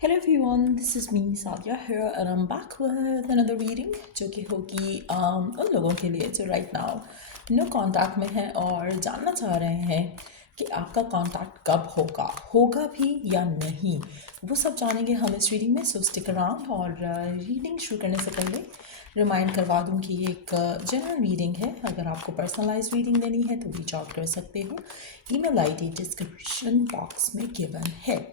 Hello everyone, this is me Sadia here and I'm back with another reading जो कि होगी उन लोगों के लिए जो राइट नाउ नो कांटेक्ट में है और जानना चाह रहे हैं कि आपका कांटेक्ट कब होगा होगा भी या नहीं। वो सब जानेंगे हम इस रीडिंग में, सो स्टिक अराउंड। और रीडिंग शुरू करने से पहले रिमाइंड करवा दूं कि ये एक जनरल रीडिंग है। अगर आपको पर्सनलाइज रीडिंग लेनी है तो रीच आउट कर सकते हो। ईमेल आईडी डिस्क्रिप्शन बॉक्स में गिवन है।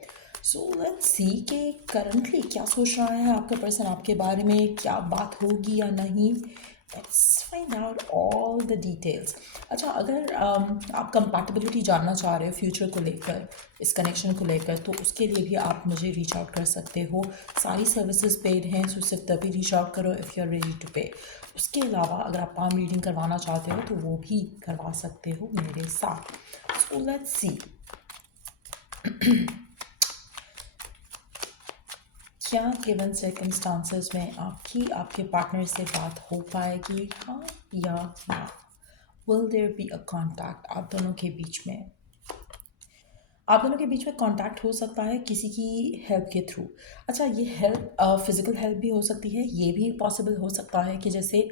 सो लेट्स सी कि करंटली क्या सोच रहा है आपका पर्सन आपके बारे में, क्या बात होगी या नहीं। Let's find out all the details. अच्छा, अगर आप कंपैटिबिलिटी जानना चाह रहे हो फ्यूचर को लेकर, इस कनेक्शन को लेकर, तो उसके लिए भी आप मुझे रीच आउट कर सकते हो। सारी सर्विसेज पेड हैं, सो सिर्फ तभी रीच आउट करो if you are ready to pay. उसके अलावा अगर आप पाम रीडिंग करवाना चाहते हो तो वो भी करवा सकते हो मेरे साथ। सो लेट्स सी, क्या गिवन सर्कमस्टांसेस में आपकी आपके पार्टनर से बात हो पाएगी, हाँ या ना। Will there be a contact आप दोनों के बीच में। आप दोनों के बीच में कांटेक्ट हो सकता है किसी की हेल्प के थ्रू। अच्छा, ये हेल्प फिज़िकल हेल्प भी हो सकती है। ये भी पॉसिबल हो सकता है कि जैसे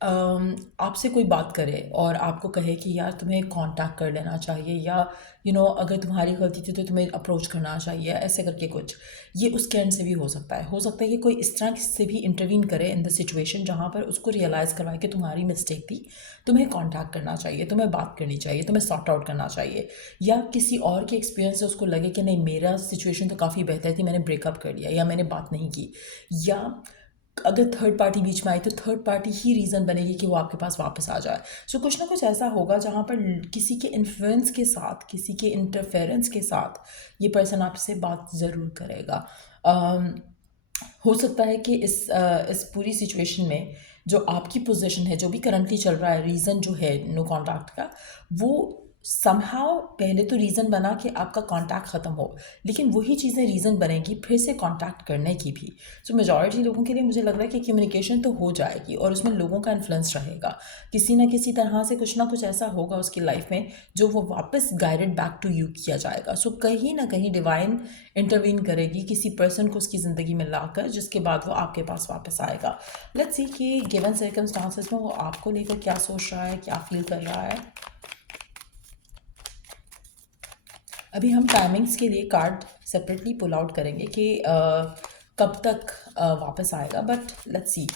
आपसे कोई बात करे और आपको कहे कि यार तुम्हें कांटेक्ट कर लेना चाहिए, या अगर तुम्हारी गलती थी तो तुम्हें अप्रोच करना चाहिए, ऐसे करके कुछ। ये उसके एंड से भी हो सकता है कि कोई इस तरह से भी इंटरवीन करे इन द सिचुएशन जहाँ पर उसको रियलाइज़ करवाए कि तुम्हारी मिस्टेक थी, तुम्हें कांटेक्ट करना चाहिए, तुम्हें बात करनी चाहिए, तुम्हें सॉर्ट आउट करना चाहिए। या किसी और के एक्सपीरियंस से उसको लगे कि नहीं, मेरा सिचुएशन तो काफ़ी बेहतर थी, मैंने ब्रेकअप कर लिया या मैंने बात नहीं की। या अगर थर्ड पार्टी बीच में आई तो थर्ड पार्टी ही रीज़न बनेगी कि वो आपके पास वापस आ जाए। सो कुछ ना कुछ ऐसा होगा जहाँ पर किसी के इन्फ्लुएंस के साथ, किसी के इंटरफेरेंस के साथ ये पर्सन आपसे बात ज़रूर करेगा। अम, हो सकता है कि इस पूरी सिचुएशन में जो आपकी पोजीशन है, जो भी करंटली चल रहा है, रीज़न जो है नो कांटेक्ट का, वो समहाउ पहले तो रीज़न बना कि आपका कांटेक्ट ख़त्म हो, लेकिन वही चीज़ें रीज़न बनेगी फिर से कांटेक्ट करने की भी। सो मेजॉरिटी लोगों के लिए मुझे लग रहा है कि कम्युनिकेशन तो हो जाएगी और उसमें लोगों का इन्फ्लुएंस रहेगा। किसी ना किसी तरह से कुछ ना कुछ ऐसा होगा उसकी लाइफ में जो वो वापस गाइडेड बैक टू यू किया जाएगा। सो कहीं ना कहीं डिवाइन इंटरवीन करेगी किसी पर्सन को उसकी ज़िंदगी में लाकर, जिसके बाद वो आपके पास वापस आएगा। लेट्स सी कि गिवन सर्कमस्टांसेस में वो आपको लेकर क्या सोच रहा है, क्या फील कर रहा है। अभी हम टाइमिंग्स के लिए कार्ड सेपरेटली पुल आउट करेंगे कि कब तक वापस आएगा, बट लेट्स सी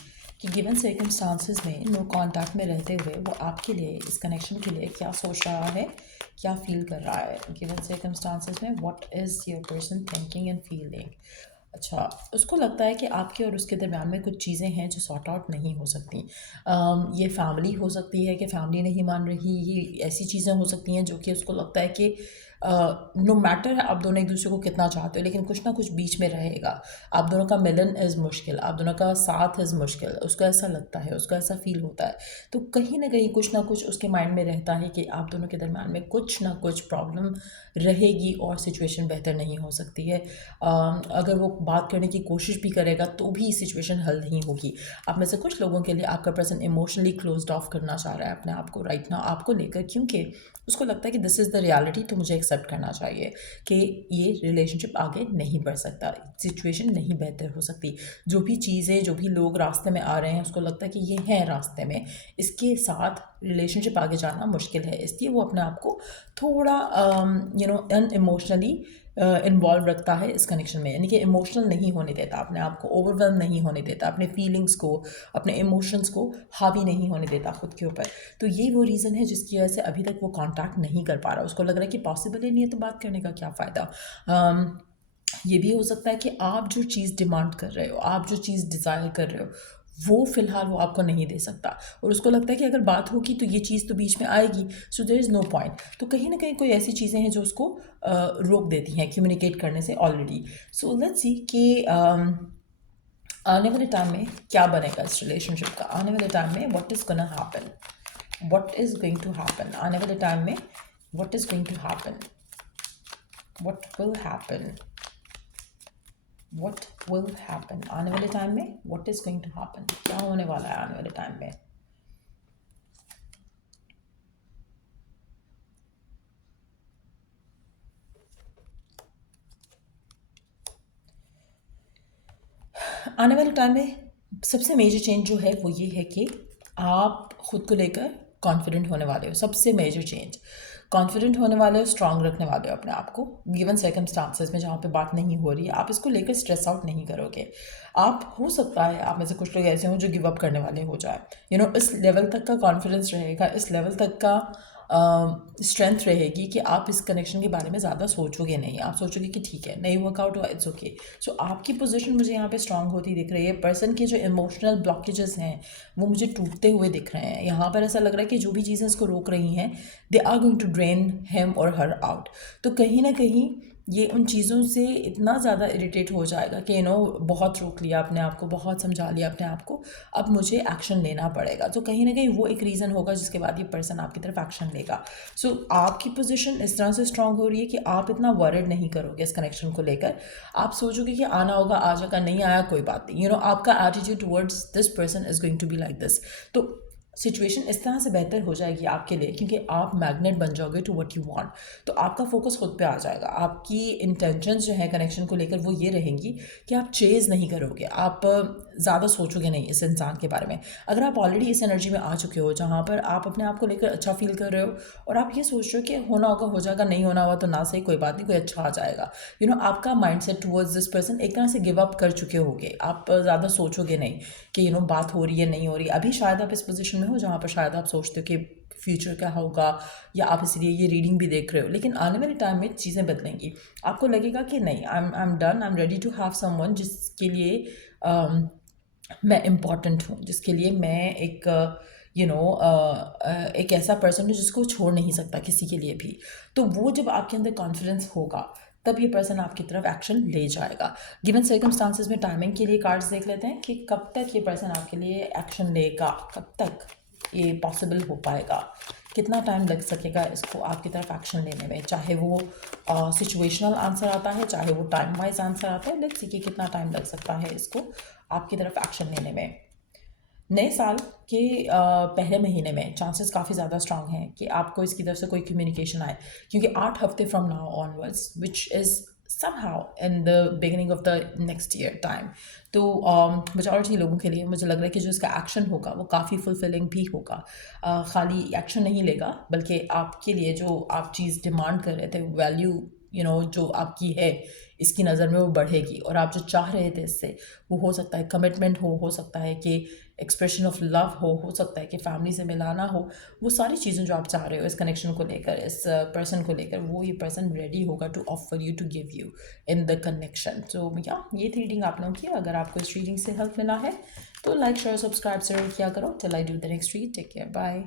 कि गिवन सर्कमस्टांसेस में नो कांटेक्ट में रहते हुए वो आपके लिए, इस कनेक्शन के लिए क्या सोच रहा है, क्या फील कर रहा है। गिवन सर्कमस्टांसेस में what is your person thinking and feeling. अच्छा, उसको लगता है कि आपके और उसके दरमियान में कुछ चीज़ें हैं जो सॉर्ट आउट नहीं हो सकती। ये फैमिली हो सकती है कि फैमिली नहीं मान रही, ये ऐसी चीज़ें हो सकती हैं जो कि उसको लगता है कि नो मैटर आप दोनों एक दूसरे को कितना चाहते हो, लेकिन कुछ ना कुछ बीच में रहेगा। आप दोनों का मिलन इज़ मुश्किल, आप दोनों का साथ इज़ मुश्किल, उसको ऐसा लगता है, उसको ऐसा फील होता है। तो कहीं ना कहीं कुछ ना कुछ उसके माइंड में रहता है कि आप दोनों के दरमियान में कुछ ना कुछ प्रॉब्लम रहेगी और सिचुएशन बेहतर नहीं हो सकती है। अगर वो बात करने की कोशिश भी करेगा तो भी सिचुएशन हल नहीं होगी। आप में से कुछ लोगों के लिए आपका पर्सन इमोशनली क्लोज्ड ऑफ करना चाह रहा है अपने आप को राइट नाउ आपको लेकर, क्योंकि उसको लगता है कि दिस इज़ द रियलिटी, तो मुझे एक्सेप्ट करना चाहिए कि ये रिलेशनशिप आगे नहीं बढ़ सकता, सिचुएशन नहीं बेहतर हो सकती। जो भी चीज़ें, जो भी लोग रास्ते में आ रहे हैं, उसको लगता है कि ये हैं रास्ते में, इसके साथ रिलेशनशिप आगे जाना मुश्किल है, इसलिए वो अपने आप को थोड़ा अनइमोशनली इन्वॉल्व रखता है इस कनेक्शन में। यानी कि इमोशनल नहीं होने देता, अपने आप को ओवरवेलम नहीं होने देता, अपने फीलिंग्स को, अपने इमोशंस को हावी नहीं होने देता खुद के ऊपर। तो ये वो रीज़न है जिसकी वजह से अभी तक वो कांटेक्ट नहीं कर पा रहा। उसको लग रहा है कि पॉसिबल ही नहीं है तो बात करने का क्या फ़ायदा। ये भी हो सकता है कि आप जो चीज़ डिमांड कर रहे हो, आप जो चीज़ डिज़ायर कर रहे हो, वो फ़िलहाल वो आपको नहीं दे सकता, और उसको लगता है कि अगर बात होगी तो ये चीज़ तो बीच में आएगी, so there is no point. तो कहीं ना कहीं कोई ऐसी चीज़ें हैं जो उसको रोक देती हैं कम्युनिकेट करने से ऑलरेडी। सो लेट्स सी कि आने वाले टाइम में क्या बनेगा इस रिलेशनशिप का। आने वाले टाइम में what is gonna happen, what is going to happen. आने वाले टाइम में what is going to happen, what will happen, what will happen. आने वाले टाइम में what is going to happen, क्या होने वाला है आने वाले टाइम में। आने वाले टाइम में सबसे मेजर चेंज जो है वो ये है कि आप खुद को लेकर कॉन्फिडेंट होने वाले हो। सबसे मेजर चेंज, कॉन्फिडेंट होने वाले हो, स्ट्रांग रखने वाले हो अपने आप को गिवन सर्कमस्टांसेस में जहाँ पे बात नहीं हो रही है। आप इसको लेकर स्ट्रेस आउट नहीं करोगे। आप, हो सकता है आप में से कुछ लोग ऐसे हों जो गिव अप करने वाले हो जाए, इस लेवल तक का कॉन्फिडेंस रहेगा, इस लेवल तक का स्ट्रेंथ रहेगी कि आप इस कनेक्शन के बारे में ज़्यादा सोचोगे नहीं। आप सोचोगे कि ठीक है, नहीं वर्कआउट हुआ, इट्स ओके। सो आपकी पोजीशन मुझे यहाँ पे स्ट्रांग होती दिख रही है। पर्सन के जो इमोशनल ब्लॉकेजेस हैं वो मुझे टूटते हुए दिख रहे हैं। यहाँ पर ऐसा लग रहा है कि जो भी चीज़ें इसको रोक रही हैं, they are going to drain him और हर आउट। तो कहीं ना कहीं ये उन चीज़ों से इतना ज़्यादा इरिटेट हो जाएगा कि बहुत रोक लिया अपने आप को, बहुत समझा लिया अपने आप को, अब मुझे एक्शन लेना पड़ेगा। तो कहीं ना कहीं वो एक रीज़न होगा जिसके बाद ये पर्सन आपकी तरफ एक्शन लेगा। सो आपकी पोजीशन इस तरह से स्ट्रांग हो रही है कि आप इतना वरिड नहीं करोगे इस कनेक्शन को लेकर। आप सोचोगे कि आना होगा आ जाएगा, नहीं आया कोई बात नहीं। आपका attitude towards this person is going to be like this. तो सिचुएशन इस तरह से बेहतर हो जाएगी आपके लिए, क्योंकि आप मैग्नेट बन जाओगे टू व्हाट यू वांट। तो आपका फोकस खुद पे आ जाएगा। आपकी इंटेंशंस जो है कनेक्शन को लेकर वो ये रहेंगी कि आप चेज़ नहीं करोगे, आप ज़्यादा सोचोगे नहीं इस इंसान के बारे में। अगर आप ऑलरेडी इस एनर्जी में आ चुके हो जहाँ पर आप अपने आप को लेकर अच्छा फील कर रहे हो और आप ये सोच रहे हो कि होना होगा हो जाएगा, नहीं होना हुआ तो ना सही, कोई बात नहीं, कोई अच्छा आ जाएगा। आपका माइंडसेट टुवर्ड्स दिस पर्सन एक तरह से गिव अप कर चुके होगे। आप ज़्यादा सोचोगे नहीं कि बात हो रही है नहीं हो रही। अभी शायद आप इस पोजीशन में हो जहाँ पर शायद आप सोचते हो कि फ्यूचर क्या होगा, या आप इसलिए ये रीडिंग भी देख रहे हो। लेकिन आने वाले टाइम में चीज़ें बदलेंगी। आपको लगेगा कि नहीं, I am done, I am ready to have someone जिसके लिए मैं इम्पॉर्टेंट हूँ, जिसके लिए मैं एक एक ऐसा पर्सन हूँ जिसको छोड़ नहीं सकता किसी के लिए भी। तो वो जब आपके अंदर कॉन्फिडेंस होगा तब ये पर्सन आपकी तरफ एक्शन ले जाएगा। गिवन सर्कमस्टांसेस में टाइमिंग के लिए कार्ड्स देख लेते हैं कि कब तक ये पर्सन आपके लिए एक्शन लेगा, कब तक ये पॉसिबल हो पाएगा, कितना टाइम लग सकेगा इसको आपकी तरफ एक्शन लेने में। चाहे वो सिचुएशनल आंसर आता है, चाहे वो टाइम वाइज आंसर आता है। लेट्स सी कि कितना टाइम लग सकता है इसको आपकी तरफ एक्शन लेने में। नए साल के पहले महीने में चांसेस काफ़ी ज़्यादा स्ट्रांग हैं कि आपको इसकी तरफ से कोई कम्युनिकेशन आए, क्योंकि 8 हफ्ते from now onwards which is somehow in the beginning of the next year time। तो मेजॉरिटी लोगों के लिए मुझे लग रहा है कि जो इसका एक्शन होगा वो काफ़ी फुलफिलिंग भी होगा। खाली एक्शन नहीं लेगा, बल्कि आपके लिए जो आप चीज़ डिमांड कर रहे थे, वैल्यू जो आपकी है इसकी नज़र में वो बढ़ेगी। और आप जो चाह रहे थे इससे, वो हो सकता है कमिटमेंट हो सकता है कि एक्सप्रेशन ऑफ लव हो सकता है कि फैमिली से मिलाना हो। वो सारी चीज़ें जो आप चाह रहे हो इस कनेक्शन को लेकर, इस पर्सन को लेकर, वो ये पर्सन रेडी होगा to offer you, to give you in the connection. तो या ये थी रीडिंग आप लोगों की। अगर आपको इस रीडिंग से हेल्प मिला है तो लाइक शेयर सब्सक्राइब जरूर किया करो। Till I do the next read, take care, bye.